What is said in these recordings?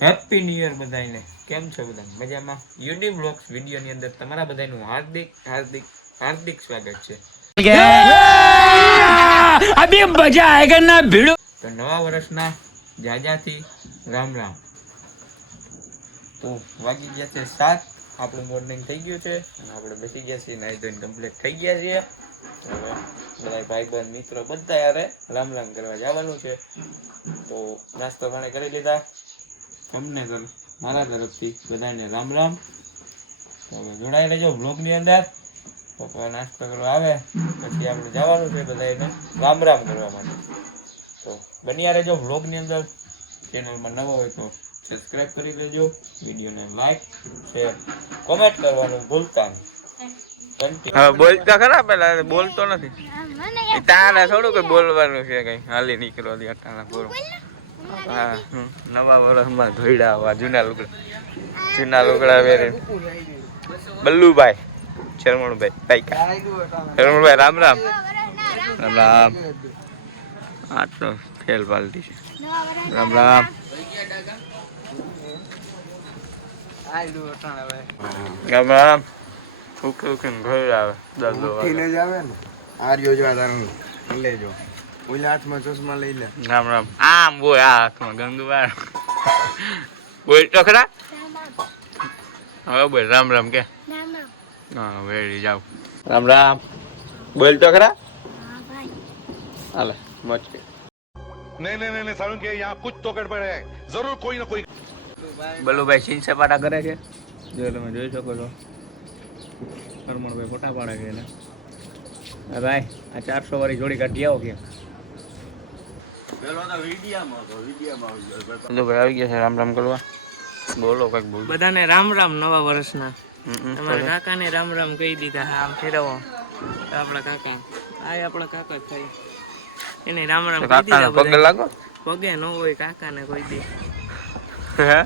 Happy new year બધાને કેમ છો બધા મજામાં? યુડી બ્લોગ્સ વિડીયોની અંદર તમારા બધાનું હાર્દિક હાર્દિક હાર્દિક સ્વાગત છે. અભી મજા આયેગા ના ભીડો. તો નવા વર્ષના જાજાથી રામ રામ. તો વાગી ગયા છે સાત. આપણું મોર્નિંગ થઈ ગયું છે આપણે બેસી ગયા છીએ નાઈ ધોઈને કમ્પ્લીટ થઈ ગયા છીએ. બધા ભાઈ બંધ મિત્રો બધા યારે રામ રામ કરવા જવાનું છે. તો નાસ્તો ઘણે કરી લીધા. તમને મારા તરફથી બધાને રામ રામ. તો જોડાઈ રહેજો બ્લોગની અંદર. પપ્પા નાસ્તો કરવા આવે પછી આપણે જવાનું છે બધાને રામ રામ કરવા માટે. તો બન્યા રહેજો વ્લોગની અંદર. ચેનલમાં નવો હોય તો સબસ્ક્રાઇબ કરી લેજો. વિડીયોને લાઈક શેર કોમેન્ટ કરવાનું ભૂલતા નહીં. હવે બોલતા ખરા પેલા બોલતો નથી. તારે થોડું કઈ બોલવાનું છે કઈ. હાલી નીકળો દે અટાણા બોલો. હા. નવા વર્ષમાં ધોઈડા આવા જૂના લુગડા. જૂના લુગડા વેરે બલ્લુભાઈ શરમણભાઈ પાઈકા શરમણભાઈ રામ રામ. રામ રામ. આ તો ફેલ પાલટી છે. રામ રામ રામ. રામ ઉકે ઉકે ઘર આવે દસ દો આવે ને. આર્યો જો તારું લેજો ઓલા હાથમાં ચશ્મા લઈ લે. રામ રામ. આમ બો આ હાથમાં ગંગુબાર બોલ તો હવે બોલ રામ રામ કે. હા વેરી જાવ રામ રામ. બોલ તો ખરા? હાલે મચ કે નહીં નહીં નહીં સારું કે યહાં કુછ તો ગડબડ હે. જરૂર કોઈ ના કોઈ બલુભાઈ સિંસે પાટા કરે છે? જો તમે જોઈ શકો છો. કરમણભાઈ ફોટા પાડે છે એટલે ભાઈ આ ચારસો વાળી જોડી કાઢી આવો કે. ભાઈ આવી ગયા છે રામ રામ કરવા. બોલો કંઈક બોલો. બધાને રામ રામ નવા વર્ષના. તમારા કાકાને રામ રામ કહી દીધા આમ ફેરવો. આપણા કાકા આ આપણા કાકા જ થાય. એને રામ રામ કહી દીધા પગે લાગો? પગે ન હોય કાકાને કોઈ દી. હે?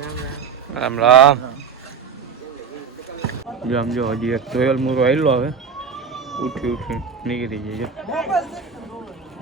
રામ રામ. રામ રામ. જો આમ જો હજી એક તોયલ મૂરો આવેલો હવે. ઉઠી ઉઠી નીકળી જાય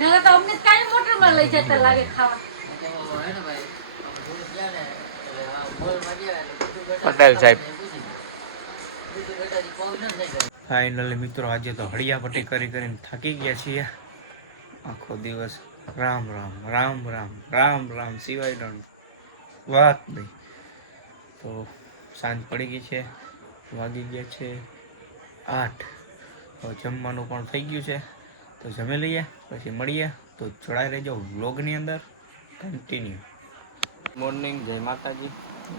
ના તો? અમને કાંઈ મોટરમાં લઈ જતા લાગે ખાવા. પટેલ સાહેબ. ફાઇનલી મિત્રો આજે તો હળિયાપટ્ટી કરી કરીને થાકી ગયા છીએ. આખો દિવસ રામ રામ રામ રામ રામ રામ સિવાય don't વાત નહીં. તો સાંજ પડી ગઈ છે વાગી ગયા છે. આઠ. હવે જમવાનું પણ થઈ ગયું છે. તો જમી લઈએ, પછી મળીએ. તો જોડાઈ રહેજો વ્લોગની અંદર. કન્ટિન્યુ મોર્નિંગ જય માતાજી.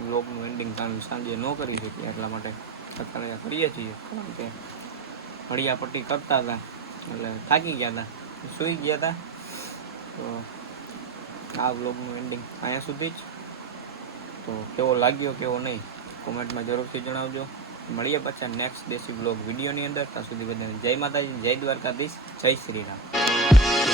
વ્લોગનું એન્ડિંગ સાંજે ન કરી શકીએ, એટલા માટે અત્યારે કરીએ છીએ. કારણ કે હળિયા પટ્ટી કરતા હતા, એટલે થાકી ગયા હતા. સૂઈ ગયા હતા. તો આ વ્લોગનું એન્ડિંગ અહીંયા સુધી જ. તો કેવો લાગ્યો, કેવો નહીં કોમેન્ટમાં જરૂરથી જણાવજો. મળીએ પાછા નેક્સ્ટ દેશી બ્લોગ વિડીયોની અંદર. ત્યાં સુધી બધાને જય માતાજી, જય દ્વારકાધીશ, જય શ્રી રામ.